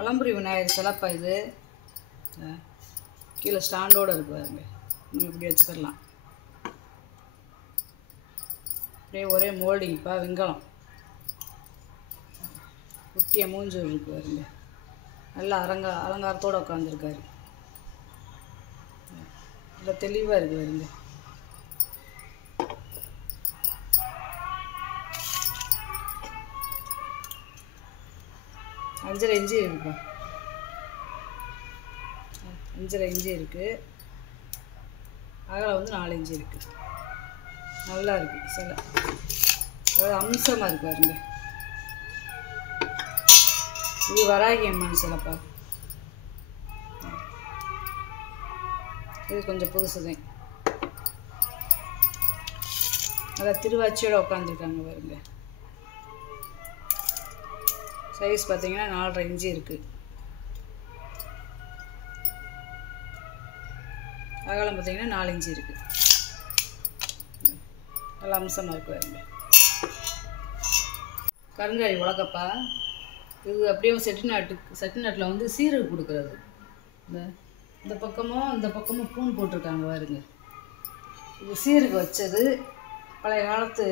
வலம்புரி விநாயகர் சிலைப்பா இது. கீழே ஸ்டாண்டோடு இருக்கு பாருங்க. இப்படி வச்சுக்கலாம். அப்படியே ஒரே மோல்டிங்ப்பா. வெங்கலம் குட்டிய மூஞ்சூர் இருக்கு பாருங்க. நல்லா அலங்காரத்தோடு உட்காந்துருக்காரு. நல்லா தெளிவாக இருக்குது பாருங்க. அஞ்சரை இன்ச்சு இருக்குப்பா. 5.5 இன்ச்சு இருக்குது. அகலம் வந்து 4 இன்ச்சு இருக்குது. நல்லா இருக்குது சிலை. அதாவது அம்சமாக இருக்கு பாருங்க. இது வராகி அம்மன் சிலைப்பா. இது கொஞ்சம் புதுசுதான். நல்லா திருவாச்சியோடு உட்காந்துருக்காங்க பாருங்க. சைஸ் பார்த்தீங்கன்னா 4.5 இன்ச்சு இருக்குது. அகலம் பார்த்தீங்கன்னா 4 இன்ச்சு இருக்குது. நல்லா அம்சமாக இருக்கு பாருங்க. கருங்காலி உலக்கப்பா. இது அப்படியே செட்டிநாட்டில் வந்து சீரகு கொடுக்குறது. இந்த பக்கமும் பூன் போட்டிருக்காங்க பாருங்க. இது சீரகு வச்சது. பழைய காலத்து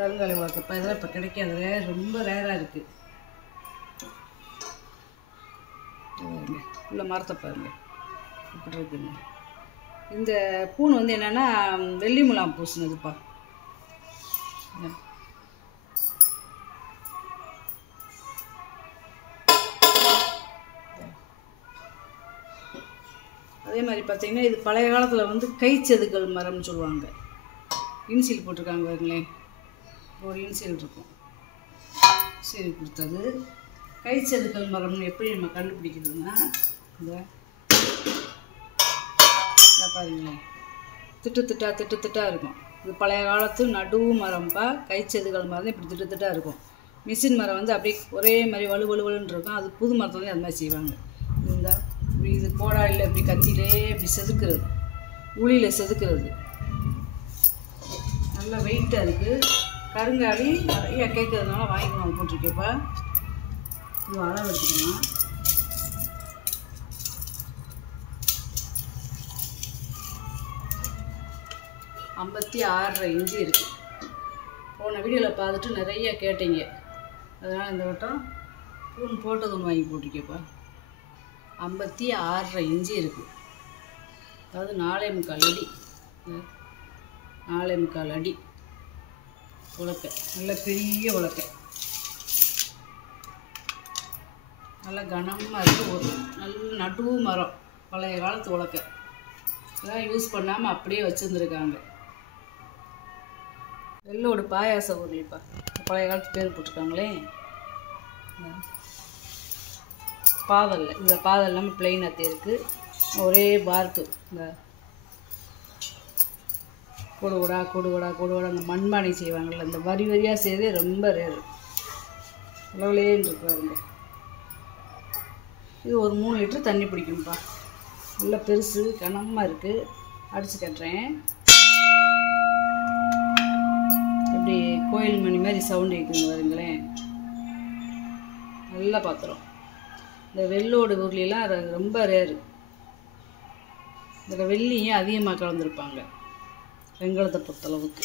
கருங்காலி உலக்கப்பா. இதெல்லாம் இப்போ கிடைக்காது. ரொம்ப ரேராக இருக்குது. பாருங்க. உள்ள மரத்தை பாருங்க இப்படி இருக்குங்க. இந்த பூன் வந்து என்னென்னா வெள்ளி முலாம் பூசினதுப்பா. அதே மாதிரி பார்த்தீங்கன்னா இது பழைய காலத்தில் வந்து கைச்செதுக்கல் மரம்னு சொல்லுவாங்க. இன்சில் போட்டிருக்காங்க பாருங்களேன். ஒரு இன்சில் இருக்கும். சரி கொடுத்தது. கைச்செதுக்கல் மரம்னு எப்படி நம்ம கண்டுபிடிக்கிறதுனா இந்த பாருங்களேன். திட்டுத்திட்டாக இருக்கும். இது பழைய காலத்து நடுவு மரம்ப்பா. கைச்செதுக்கல் மரம் இப்படி திட்டுத்திட்டாக இருக்கும். மிஷின் மரம் வந்து அப்படியே ஒரே மாதிரி வலுவலுன்னு இருக்கும். அது புது மரத்தை வந்து அது மாதிரி செய்வாங்க. இருந்தால் இப்படி இது கோடாலியில் இப்படி கத்தியிலே இப்படி செதுக்கிறது, உளியில் செதுக்கிறது. நல்லா வெயிட்டாக இருக்குது. கருங்காலி நிறையா கேட்கறதுனால வாங்கிக்கணும் போட்டிருக்கேப்பா. இது அளவு எடுத்துக்கலாம். ஐம்பத்தி 6.5 இன்ச்சு இருக்குது. போன வீடியோவில் பார்த்துட்டு நிறைய கேட்டீங்க. அதனால் இந்த வட்டம் பூன் போட்டது ஒன்று வாங்கி போட்டிருக்கேப்பா. 56.5 இன்ச்சு இருக்குது. அதாவது 4.25 அடி. 4.25 அடி உலக்கை. நல்ல பெரிய உலக்கை. நல்லா கனமாக இருக்குது. ஒரு நல்ல நடுவு மரம். பழைய காலத்து உலக்கை. இதெல்லாம் யூஸ் பண்ணாமல் அப்படியே வச்சுருந்துருக்காங்க. வெள்ளோடு பாயாச ஊர்லிப்பா. பழைய காலத்து பேர் போட்டிருக்காங்களே. பாதல். இந்த பாதல் இல்லாமல் பிளெயினாக இருக்குது. ஒரே பார்க்கு. இந்த கொடுவடா அந்த மண்பானை செய்வாங்கள்ல, இந்த வரி வரியாக செய்தே ரொம்ப ரேரு. அளவுலேன்னு இருக்கு பாருங்க. இது ஒரு 3 லிட்டர் தண்ணி பிடிக்கும்ப்பா. நல்லா பெருசு கனமாக இருக்குது. அடித்து கட்டுறேன். இப்படி கோயில் மணி மாதிரி சவுண்டு கேட்குங்க பாருங்களேன். நல்லா பாத்திரம். இந்த வெள்ளோடு ஊர்லாம் ரொம்ப ரேரு. இதில் வெள்ளியும் அதிகமாக கலந்துருப்பாங்க வெங்கலத்தை பொறுத்தளவுக்கு.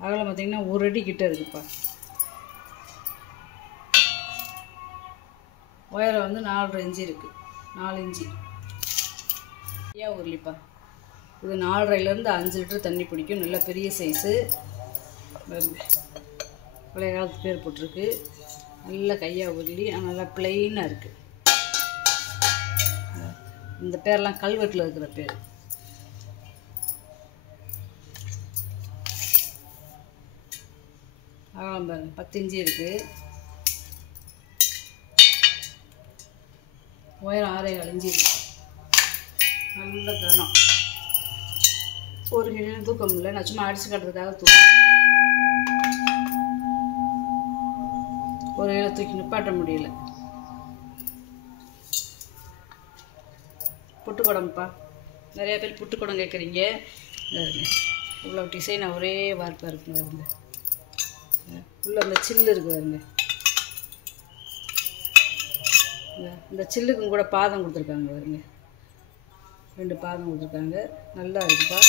அகலம் பார்த்திங்கன்னா 1 அடி கிட்ட இருக்குப்பா. உயரம் வந்து 4.5 இன்ச்சு இருக்குது. 4 இன்ச்சு ஏன் உருளிப்பா. இது 4.5லேருந்து 5 லிட்டர் தண்ணி பிடிக்கும். நல்ல பெரிய சைஸு. பழைய காலத்து பேர் போட்டிருக்கு. நல்ல கையாக உருளி. நல்லா பிளெயினாக இருக்குது. இந்த பேர்லாம் கல்வெட்டில் இருக்கிற பேர். அகலம் பாருங்க 10 இன்ச்சு இருக்குது. உயரம் 6.25 இன்ச்சு இருக்குது. நல்ல கனம். ஒரு கிலோ தூக்க முடியல. நான் சும்மா அடிச்சு கட்டுறதுக்காக தூக்கம். ஒரு கிலோ தூக்கி நிப்பாட்ட முடியல. புட்டுக்குடம்பா. நிறையா பேர் புட்டுக்குடம் கேட்குறீங்க. இவ்வளோ டிசைனாக ஒரே வார்ப்பாக இருக்குங்க. உள்ள அந்த சில்லு இருக்கு பாருங்க. இந்த சில்லுக்கும் கூட பாதம் கொடுத்துருக்காங்க பாருங்க. 2 பாதம் கொடுத்துருக்காங்க. நல்லா இருக்குப்பா.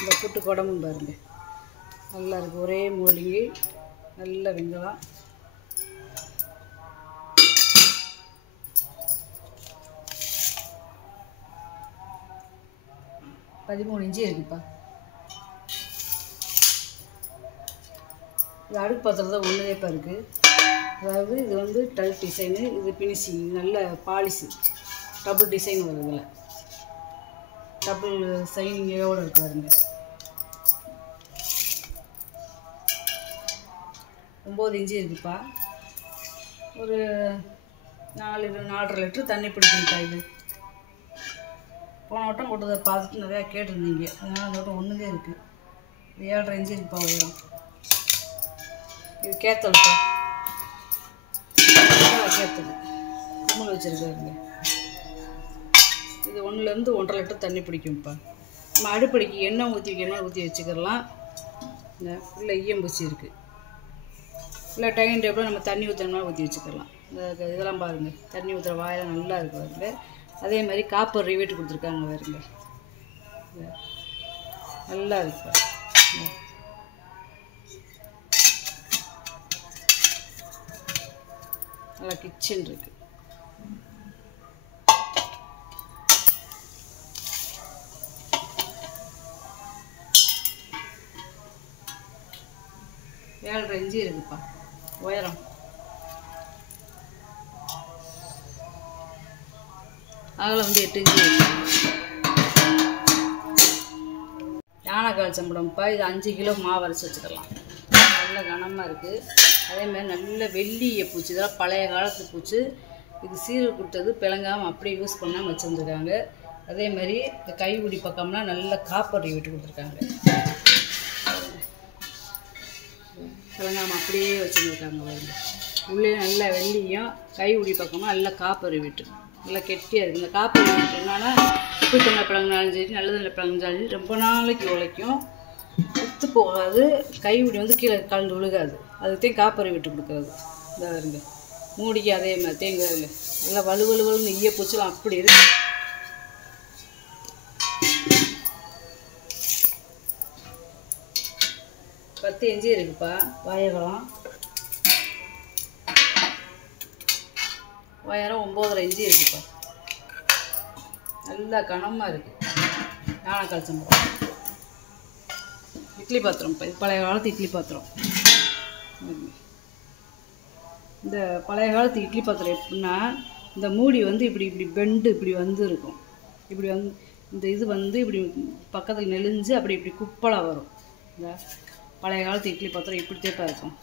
இந்த புட்டு குடமும் பாருங்க நல்லா இருக்குது. ஒரே மூலிகை நல்ல வெங்காயம். $13 இருக்குப்பா. இது அடுப்பு பாத்திரத்தில் ஒன்றுதேப்பா இருக்குது. அதாவது இது வந்து டல் டிசைனு, இது பினிஷிங் நல்ல பாலிஷு டபுள் டிசைன் வருது. இதில் டபுள் சைனிங்கோடு இருக்காருங்க. 9 இன்ச்சு இருக்குப்பா. ஒரு 4.5 லிட்டர் தண்ணி பிடிக்கும்ப்பா. இது போன வட்டம் கொட்டதை பார்த்துட்டு நிறையா கேட்டிருந்தீங்க, அதனால் அந்த வட்டம் ஒன்றுதே இருக்குது. இது 7.5 இன்ச்சு இருக்குப்பா உயரம். இது கேத்தல்ப்பா, கேத்தல் கும்பல் வச்சுருக்காருங்க. இது 1லேருந்து 1.5 லிட்டர் தண்ணி பிடிக்கும்ப்பா. நம்ம அடுப்படிக்கு எண்ணெய் ஊற்றி வைக்கணும்னா ஊற்றி வச்சுக்கலாம். உள்ள ஈயம்பூச்சி இருக்குது. இல்லை டைனிங் டேபிளில் நம்ம தண்ணி ஊற்றணும்னா ஊற்றி வச்சுக்கலாம். இந்த இதெல்லாம் பாருங்கள், தண்ணி ஊற்றுற வாயெல்லாம் நல்லா இருக்குது பாருங்க. அதே மாதிரி காப்பர் ரிவேட் கொடுத்துருக்காங்க பாருங்க, நல்லா இருக்குப்பா. நல்லா கிச்சன் இருக்குது. ஏழரை இன்ச்சு இருக்குப்பா உயரம். அகலம் வந்து 8 இன்ச்சு இருக்கு. யானைக்கால் சம்பளம்ப்பா. இது 5 கிலோ மாவு அரைச்சி வச்சுக்கலாம். நல்ல கனமாக இருக்குது. அதேமாதிரி நல்ல வெள்ளிய பூச்சி, இதெல்லாம் பழைய காலத்து பூச்சி. இது சீரு கொடுத்தது பிளங்காமல் அப்படியே யூஸ் பண்ணாமல் வச்சுருந்துருக்காங்க. அதேமாதிரி இந்த கைப்பிடி பக்கம்னா நல்ல காப்பர் விட்டு கொடுத்துருக்காங்க. பிளங்காமல் அப்படியே வச்சுருந்துருக்காங்க பாருங்க. உள்ளே நல்ல வெள்ளியும் கைப்பிடி பக்கமாக நல்லா காப்பர் விட்டு நல்லா கெட்டியாக இருக்குது. இந்த காப்பர் விட்டு என்னன்னா உப்பு தண்ணில் பிளங்கினாலும் சரி நல்ல தண்ணியில் பிளங்கினாலும் சரி ரொம்ப நாளைக்கு உழைக்கும், உத்து போகாது, கைப்பிடி வந்து கீழே கலந்து விழுகாது. அதுக்குத்தான் காப்பரை விட்டு கொடுக்குறது. இந்த வருங்க மூடிக்கு அதே மாதிரி தேங்காய்ங்க நல்லா வலுவலுவலுன்னு ஈய பூச்சலாம் அப்படி இருக்கு. $10 இன்ச்சு இருக்குப்பா உயரம். உயரம் 9.5 இன்ச்சு இருக்குப்பா. நல்லா கனமாக இருக்குது. யானைக்கால் சம்பளம் இட்லி பாத்திரம். இப்போ இது பழைய காலத்து இட்லி பாத்திரம். இந்த பழைய காலத்து இட்லி பாத்திரம் எப்படின்னா இந்த மூடி வந்து இப்படி இப்படி பெண்டு இப்படி வந்து இருக்கும். இப்படி வந்து இந்த இது வந்து இப்படி பக்கத்துக்கு நெளிஞ்சு அப்படி இப்படி குப்பலாக வரும். இந்த பழைய காலத்து இட்லி பாத்திரம் இப்படி தேப்பாக இருக்கும்.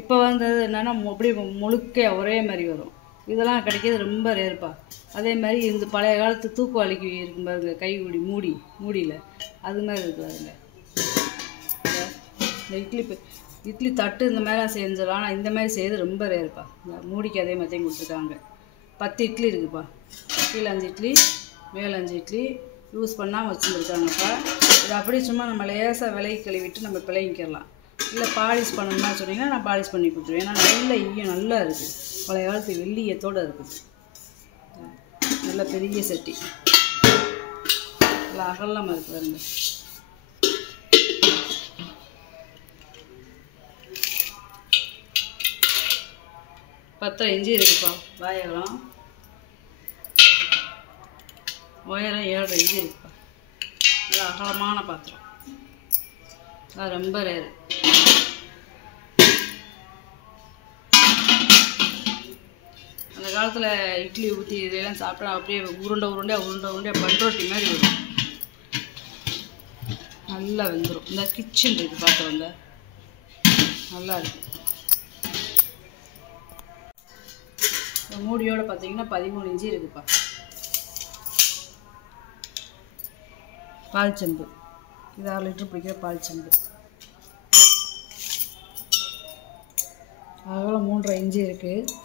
இப்போ வந்தது என்னென்னா அப்படி முழுக்க ஒரே மாதிரி வரும். இதெல்லாம் கிடைக்கிறது ரொம்ப ரேர்ப்பா. அதே மாதிரி இந்த பழைய காலத்து தூக்குவாளிக்கு இருக்கும் பாருங்க, கைப்பிடி மூடியில் அது மாதிரி இருக்குது. அதுங்க இந்த இட்லி தட்டு இந்த மாதிரிலாம் செஞ்சிடலாம். ஆனால் இந்த மாதிரி செய்கிறது ரொம்ப ரேர்ப்பா. இந்த மூடிக்கு அதே மாதிரி கொடுத்துருக்காங்க. 10 இட்லி இருக்குதுப்பா. கீழே 5 இட்லி மேலே 5 இட்லி யூஸ் பண்ணாமல் வச்சுருந்துருக்காங்கப்பா. இது அப்படியே சும்மா நம்ம லேசாக விலைக்கு கழுவிட்டு நம்ம பிழைங்கிக்கலாம். இல்லை பாலிஷ் பண்ணணும்னா சொன்னீங்கன்னா நான் பாலிஷ் பண்ணி கொடுத்துருவேன். ஏன்னா நல்ல ஈயம் நல்லா இருக்குது. பழைய காலத்து வெள்ளியத்தோடு இருக்குது. நல்ல பெரிய சட்டி நல்லா அகலமாக இருக்குது பாருங்க. $10 இன்ச்சு இருக்குப்பா உயரம். உயரம் 7.5 இன்ச்சு இருக்குப்பா. நல்லா அகலமான பாத்திரம். அது ரொம்ப ரேரு. அந்த காலத்தில் இட்லி ஊற்றி இதெல்லாம் சாப்பிட்டா அப்படியே உருண்டையாக பண்ரோட்டி மாதிரி வரும். நல்லா வெந்துடும். இந்த கிச்சன் இருக்குது பாத்திரம். இந்த நல்லா இருக்குது. இந்த மூடியோடு பார்த்தீங்கன்னா 13 இன்ச்சு இருக்குதுப்பா. பால் செம்பு. இது 6 லிட்டர் பிடிக்கிற பால் செம்பு. அகலம் 3.5 இன்ச்சு இருக்குது.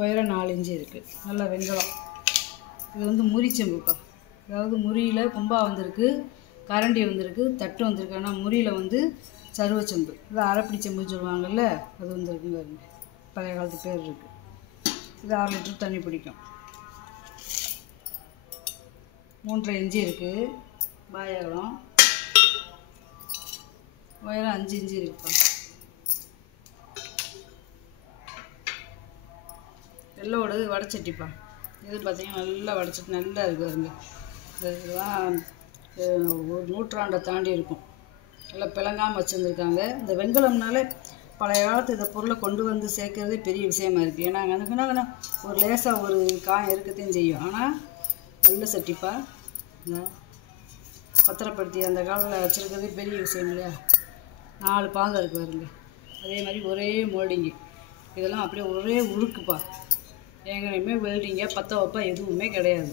உயரம் 4 இன்ச்சு இருக்குது. நல்லா வெங்கலம். இது வந்து முறி செம்புப்பா. அதாவது முறியில் கும்பா வந்திருக்கு, கரண்டி வந்திருக்கு, தட்டு வந்திருக்கு. ஆனால் முறியில் வந்து சருவச்செம்பு, இது அரைப்பிடி செம்பு சொல்லுவாங்கள்ல, அது வந்துருக்குங்க. பழைய காலத்து பேர் இருக்குது. இது 6 லிட்டர் தண்ணி பிடிக்கும். 3.5 இன்ச்சு இருக்குது. பாயகம் உயரம் 5 இன்ச்சு இருக்குப்பா. வெள்ளோடது வடைச்சட்டிப்பா. இது பார்த்திங்கன்னா நல்லா வடைச்சட்டி நல்லா இருக்குது பாருங்க. இதெல்லாம் ஒரு நூற்றாண்டை தாண்டி இருக்கும். நல்லா பிளங்காமல் வச்சுருந்துருக்காங்க. இந்த வெண்கலம்னாலே பழைய காலத்து இந்த பொருளை கொண்டு வந்து சேர்க்கறதே பெரிய விஷயமா இருக்குது. ஏன்னா அங்கே ஒரு லேசாக ஒரு காயம் இருக்கத்தையும் செய்யும். ஆனால் நல்ல சட்டிப்பா. இந்த பத்திரப்படுத்தி அந்த காலத்தில் வச்சுருக்கிறதே பெரிய விஷயம் இல்லையா. 4 பாகம் இருக்குது பாருங்க. அதே மாதிரி ஒரே மோல்டிங்கு. இதெல்லாம் அப்படியே ஒரே உருக்குப்பா. எங்கேயுமே வெல்டிங்காக பற்ற வைப்பா எதுவுமே கிடையாது.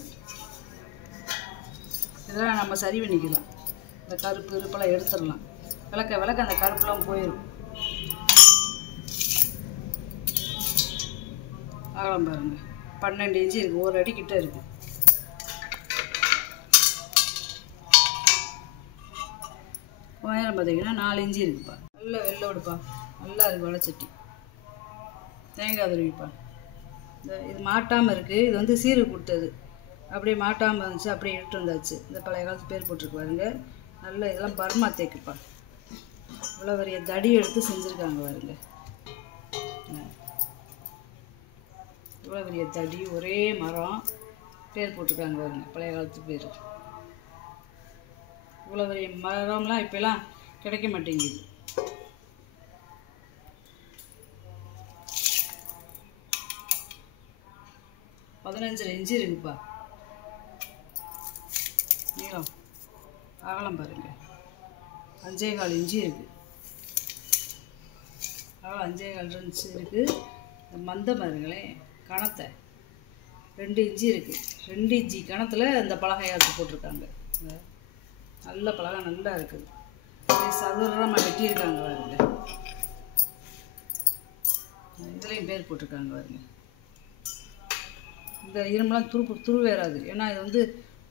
இதெல்லாம் நம்ம சரி பண்ணிக்கலாம். இந்த கருப்பு இருப்பெல்லாம் எடுத்துடலாம். விளக்க அந்த கருப்புலாம் போயிடும். அகலம் பாருங்கள் 12 இன்ச்சு இருக்குது. 1 அடி கிட்ட இருக்குது. உயரம் பார்த்தீங்கன்னா 4 இன்ச்சு இருக்குப்பா. நல்லா வெள்ளோடுப்பா. நல்லா இருக்குது வடைச்சட்டி. தேங்காய் துருவிப்பா. இது மாட்டாமல் இருக்குது. இது வந்து சீரு கொடுத்தது. அப்படியே மாட்டாமல் இருந்துச்சு, அப்படியே இட்டு வந்தாச்சு. இந்த பழைய காலத்து பேர் போட்டிருக்கு பாருங்க. நல்ல இதெல்லாம் பர்மா தேக்குப்பா. இவ்வளோ பெரிய தடி எடுத்து செஞ்சுருக்காங்க பாருங்க. இவ்வளோ பெரிய தடி, ஒரே மரம், பேர் போட்டிருக்காங்க பாருங்க. பழைய காலத்து பேர். இவ்வளோ பெரிய மரம்லாம் இப்போலாம் கிடைக்க மாட்டேங்குது. பதினஞ்சரை இன்ச்சு இருக்குப்பா நீளம். அகலம் பாருங்கள் 5.25 இன்ச்சு இருக்குது. அகலம் 5.25 இன்ச்சு இருக்குது. இந்த மந்தம் பாருங்களேன், கணத்தை 2 இன்ச்சு இருக்குது. 2 இன்ச்சு கணத்தில் இந்த பலகையாத்து போட்டிருக்காங்க. நல்ல பலகை நல்லா இருக்குது. சதுரமாக வெட்டியிருக்காங்க பாருங்க. இதுலேயும் பேர் போட்டிருக்காங்க பாருங்க. இந்த இரும்பெலாம் துருவேறாது. ஏன்னா இது வந்து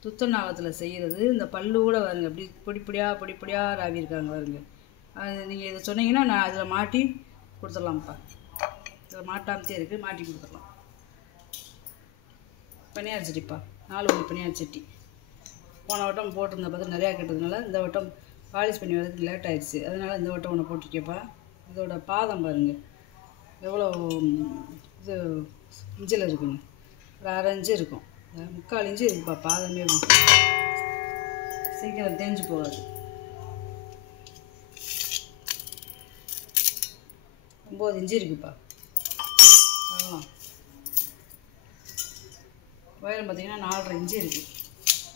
துத்தநாகத்தில் செய்கிறது. இந்த பல்லு கூட பாருங்க அப்படி பொடிப்படியாக ராவியிருக்காங்க பாருங்க. அது நீங்கள் இதை சொன்னீங்கன்னா நான் அதில் மாட்டி கொடுத்துடலாம்ப்பா. இதில் மாட்டாமத்தே இருக்குது, மாட்டி கொடுத்துடலாம். பனியார் சட்டிப்பா. 4 1 பனியார் சட்டி. போன வட்டம் போட்டிருந்த பார்த்து நிறையா கெட்டதுனால இந்த வட்டம் பாலிஷ் பண்ணி வரதுக்கு லேட் ஆகிடுச்சு. அதனால் இந்த வட்டம் ஒன்று போட்டிருக்கேப்பா. இதோட பாதம் பாருங்கள் எவ்வளோ இது இஞ்சில் இருக்குங்க. ஒரு 1/2 இன்ச்சு இருக்கும். 3/4 இன்ச்சு இருக்குப்பா பாதமே. சீக்கிரம் தேஞ்சு போகாது. 9 இன்ச்சு இருக்குப்பா. அவ்வளோ உயரம் பார்த்தீங்கன்னா 4.5 இன்ச்சு இருக்குது.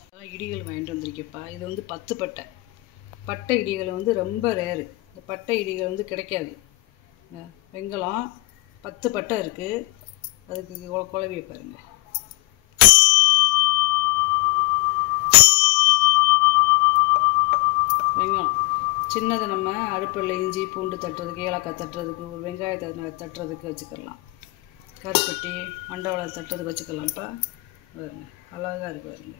அதெல்லாம் இடிகள் வாங்கிட்டு வந்திருக்கேப்பா. இது வந்து 10 பட்டை. பட்டை இடிகள் வந்து ரொம்ப ரேரு. இந்த பட்டை இடிகள் வந்து கிடைக்காது. வெங்கலம் 10 பட்டை இருக்குது. அதுக்கு குழவியை பாருங்கள். வெங்காயம் சின்னது நம்ம அடுப்பில் இஞ்சி பூண்டு தட்டுறதுக்கு, ஏலக்காய் தட்டுறதுக்கு, ஒரு வெங்காயத்தை தட்டுறதுக்கு வச்சுக்கலாம். கருப்பட்டி மண்டவளம் தட்டுறதுக்கு வச்சுக்கலாம்ப்பா. பாருங்க அழகாக இருக்குது பாருங்க.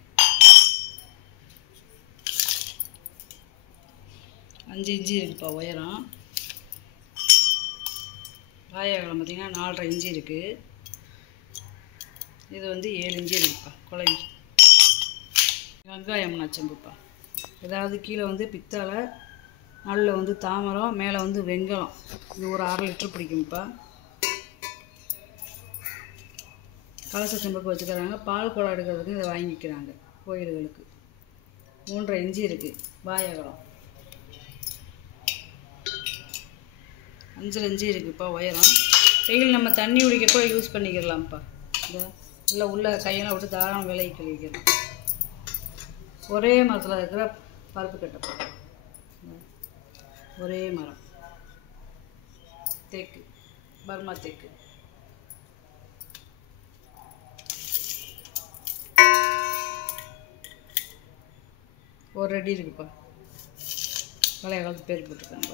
5 இன்ச்சு இருக்குப்பா உயரம். வாயகலம் பார்த்திங்கன்னா 4.5 இன்ச்சு இருக்குது. இது வந்து 7 இன்ச்சு இருக்குப்பா குழம்பு. வெங்காயம் நச்சம்புப்பா. ஏதாவது கீழே வந்து பித்தளை, நடுவில் வந்து தாமரம், மேலே வந்து வெங்கலம். இது ஒரு 1/2 லிட்டர் பிடிக்கும்ப்பா. கலச செம்புக்கு வச்சுக்கிறாங்க. பால் குடம் எடுக்கிறதுக்கு இதை வாங்கிக்கிறாங்க கோயில்களுக்கு. 3.5 இன்ச்சு இருக்குது வாயகலம். 5 இன்ச்சு இருக்குப்பா உயரம். வெயில் நம்ம தண்ணி குடிக்கப்போ யூஸ் பண்ணிக்கிறலாம்ப்பா. இந்த இல்லை உள்ள கையெல்லாம் விட்டு தாராளம் விலையை கழிக்கலாம். ஒரே மரத்தில் இருக்கிற பருப்பு கட்டப்பா. ஒரே மரம் தேக்கு, பர்மா தேக்கு. ஒரு அடி இருக்குப்பா. பழைய காலத்து பேர் போட்டிருக்காங்க.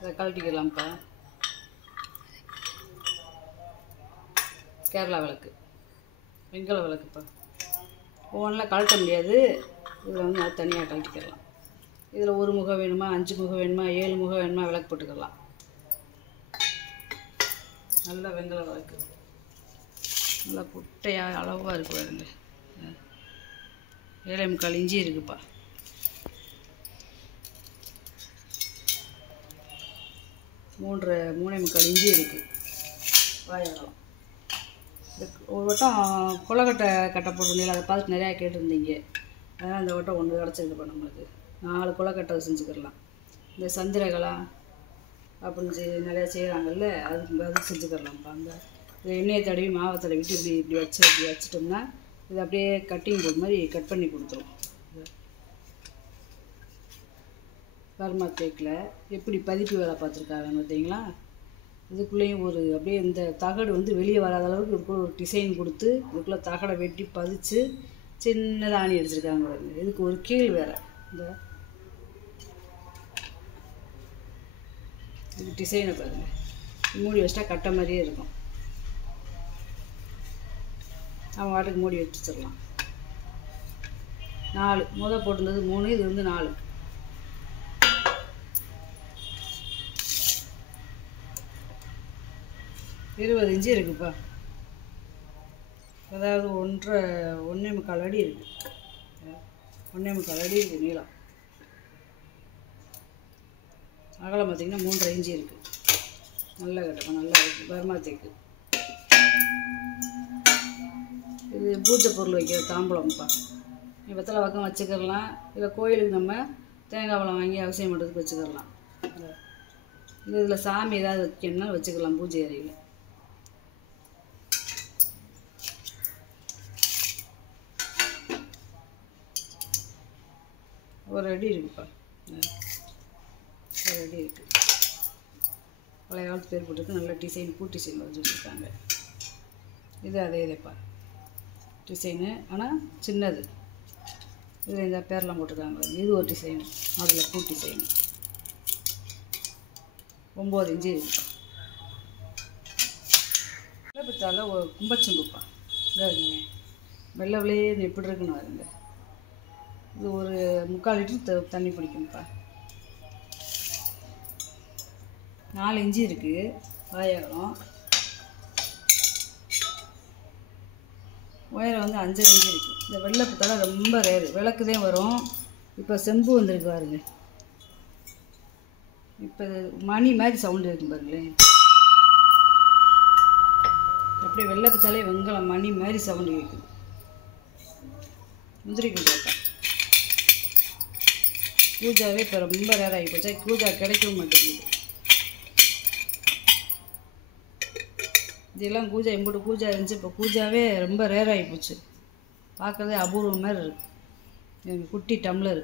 இதை கழட்டிக்கலாம்ப்பா. கேரளா விளக்கு வெங்கல விளக்குப்பா. ஓவனில் கழட்ட முடியாது, இதில் வந்து அது தனியாக கழட்டிக்கலாம். இதில் 1 முகம் வேணுமா, 5 முகம் வேணுமா, 7 முகம் வேணுமா விளக்கு போட்டுக்கலாம். நல்லா வெங்கல விளக்கு, நல்லா குட்டையாக அளவாக இருக்கு பாருங்க. 7.25 இன்ச்சு இருக்குப்பா. மூன்றரை 3.25 இன்ச்சு இருக்குது வாயகலம். ஒரு வட்டம் கொலக்கட்டை கட்டை போட்டுருந்தீங்க, அதை பார்த்து நிறையா கேட்டிருந்தீங்க. அதனால் இந்த வட்டம் 1 கிடச்சிருக்குப்பா. நம்மளுக்கு 4 கொலக்கட்டை செஞ்சுக்கிடலாம். இந்த சந்திரகலா அப்படின்னு நிறையா செய்கிறாங்கல்ல, அதுக்கு செஞ்சுக்கிடலாம்ப்பா. அந்த எண்ணெயை தடவி மாவை தடவிட்டு இப்படி வச்சிட்டோம்னா இது அப்படியே கட்டிங் போர்டு மாதிரி கட் பண்ணி கொடுத்துரும். பர்மா கேக்கில் எப்படி பதிப்பு வேலை பார்த்துருக்காங்க பார்த்தீங்களா? இதுக்குள்ளேயும் அப்படியே இந்த தகடு வந்து வெளியே வராத அளவுக்கு இதுக்குள்ள ஒரு டிசைன் கொடுத்து இதுக்குள்ளே தகடை வெட்டி பதிச்சு சின்னதாக ஆணி அடிச்சிருக்காங்க. இதுக்கு ஒரு கீழ் வேறு இந்த இது டிசைனை பாருங்கள். மூடி வச்சிட்டா கட்டை மாதிரியே இருக்கும். அவன் வாட்டுக்கு மூடி வச்சிடலாம். 4 போட்டிருந்தது 3, இது வந்து 4. இருபது இன்ச்சு இருக்குப்பா. அதாவது 1.25 அடி இருக்குது. 1.25 அடி இருக்குது நீளம். அகலம் பார்த்திங்கன்னா 3.5 இன்ச்சு இருக்குது. நல்லா கட்டப்பா, நல்லா இருக்குது. பர்மா தேக்கு. இது பூஜை பொருள் வைக்கிற தாம்பூலம்ப்பா. வெத்தலை பக்கம் வச்சுக்கிடலாம். இல்லை கோயிலுக்கு நம்ம தேங்காய் பழம் வாங்கி அவசியம் பண்ணுறதுக்கு வச்சுக்கிடலாம். இதில் சாமி ஏதாவது வைக்கணும்னா வச்சுக்கலாம் பூஜை அறையில். ஒரு அடி இருக்குப்பா. ஒரு அடி இருக்குது. பழைய காலத்து பேர் போட்டுருக்கு. நல்ல டிசைன், பூ டிசைன் வச்சு வச்சுருக்காங்க. இது அதேப்பா டிசைனு, ஆனால் சின்னது. இதில் இந்த பேர்லாம் போட்டிருக்காங்க. இது ஒரு டிசைனு, அதில் பூ டிசைனு. 9 இன்ச்சு இருக்குப்பா. வெள்ளப்பத்தால ஒரு கும்பச்செம்புப்பா. இதாருங்க, வெள்ளை விளையன்னு எப்படி இருக்குன்னு பாருங்க. இது ஒரு 3/4 லிட்டர் தண்ணி பிடிக்கும்ப்பா. 4 இன்ச்சு இருக்குது வாயகலம். உயரம் வந்து 5.5 இன்ச்சு இருக்குது. இந்த வெள்ளப்பத்தால ரொம்ப ரேரு, விளக்குதே வரும். இப்போ செம்பு வந்துருக்கு பாருங்க. இப்போ மணி மாதிரி சவுண்டு இருக்கும் பாருங்களேன். அப்படியே வெள்ளப்பத்தாலே வெங்கலம் மணி மாதிரி சவுண்டு கேட்குது. முந்திரிக்கு பார்த்தா பூஜாவே இப்போ ரொம்ப ரேர் ஆகி போச்சா. பூஜா கிடைக்கவும் மாட்டேங்குது. இதெல்லாம் பூஜா எம்பிட்டு பூஜா இருந்துச்சு, இப்போ பூஜாவே ரொம்ப ரேர் ஆகி போச்சு. பார்க்குறதே அபூர்வம் மாதிரி இருக்குது. எனக்கு குட்டி டம்ளர்,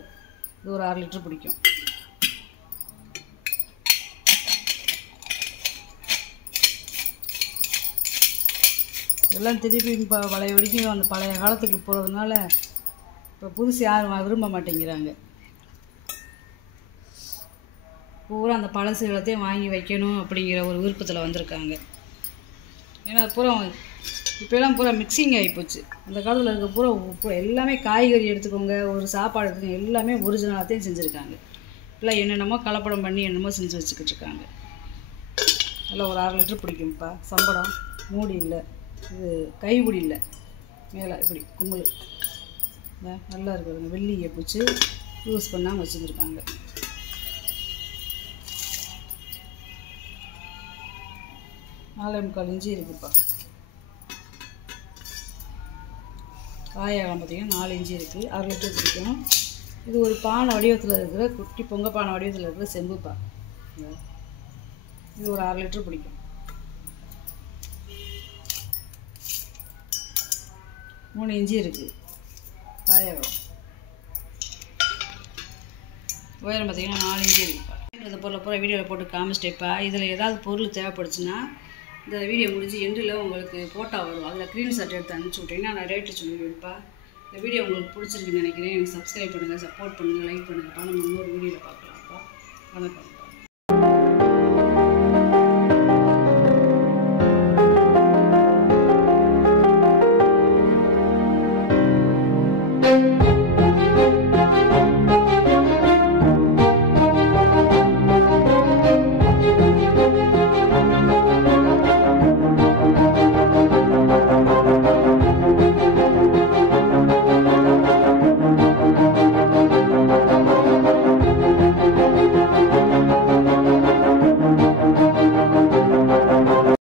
இது ஒரு 6 லிட்டர் பிடிக்கும். எல்லாம் திருப்பி இப்போ பழைய வரைக்கும் அந்த பழைய காலத்துக்கு போகிறதுனால இப்போ புதுசு யாரும் விரும்ப மாட்டேங்கிறாங்க. பூரா அந்த பழசுகளத்தையும் வாங்கி வைக்கணும் அப்படிங்கிற ஒரு விருப்பத்தில் வந்திருக்காங்க. ஏன்னா பூரா இப்போலாம் பூரா மிக்சிங் ஆகிப்போச்சு. அந்த காலத்தில் இருக்க பூரா எல்லாமே காய்கறி எடுத்துக்கோங்க, ஒரு சாப்பாடு எடுத்துக்கோங்க, எல்லாமே ஒரிஜினலாகத்தையும் செஞ்சுருக்காங்க. இல்லை என்னென்னமோ கலப்படம் பண்ணி என்னமோ செஞ்சு வச்சுக்கிட்டு இருக்காங்க. எல்லாம் ஒரு 6 லிட்டர் பிடிக்கும்ப்பா. சம்படம் மூடி இல்லை, இது கைப்பிடி இல்லை, மேலே இப்படி கும்பல் நல்லா இருக்குதுங்க. வெள்ளியை பிடிச்சி யூஸ் பண்ணாமல் வச்சுருந்துருக்காங்க. நாலே 3/4 இன்ச்சு இருக்குப்பா. வாயகம் பார்த்திங்கன்னா 4 இன்ச்சு இருக்குது. 6 லிட்டர் பிடிக்கும். இது ஒரு பானை வடிவத்தில் இருக்கிற குட்டி பொங்க பானை வடிவத்தில் இருக்கிற செம்புப்பா. இது ஒரு 6 லிட்டர் பிடிக்கும். 3 இன்ச்சு இருக்குது வாயகம். உயரம் பார்த்திங்கன்னா 4 இன்ச்சு இருக்குப்பா. இந்த பொருளை பூரா வீடியோவில் போட்டு காமிச்சிட்டேப்பா. இதில் ஏதாவது பொருள் தேவைப்படுச்சுன்னா இந்த வீடியோ முடிஞ்சு எண்டில் உங்களுக்கு ஃபோட்டோ வரும். அதில் ஸ்க்ரீன்ஷாட் எடுத்து அனுப்பிச்சி விட்டிங்கன்னா நான் ரேட்டு சொல்லிடுவேன்ப்பா. இந்த வீடியோ உங்களுக்கு பிடிச்சிருக்குன்னு நினைக்கிறேன். எனக்கு சப்ஸ்கிரைப் பண்ணுங்கள், சப்போர்ட் பண்ணுங்கள், லைக் பண்ணுங்கப்பா. நம்ம இன்னொரு வீடியோவில் பார்க்கலாம்ப்பா. வணக்கம்.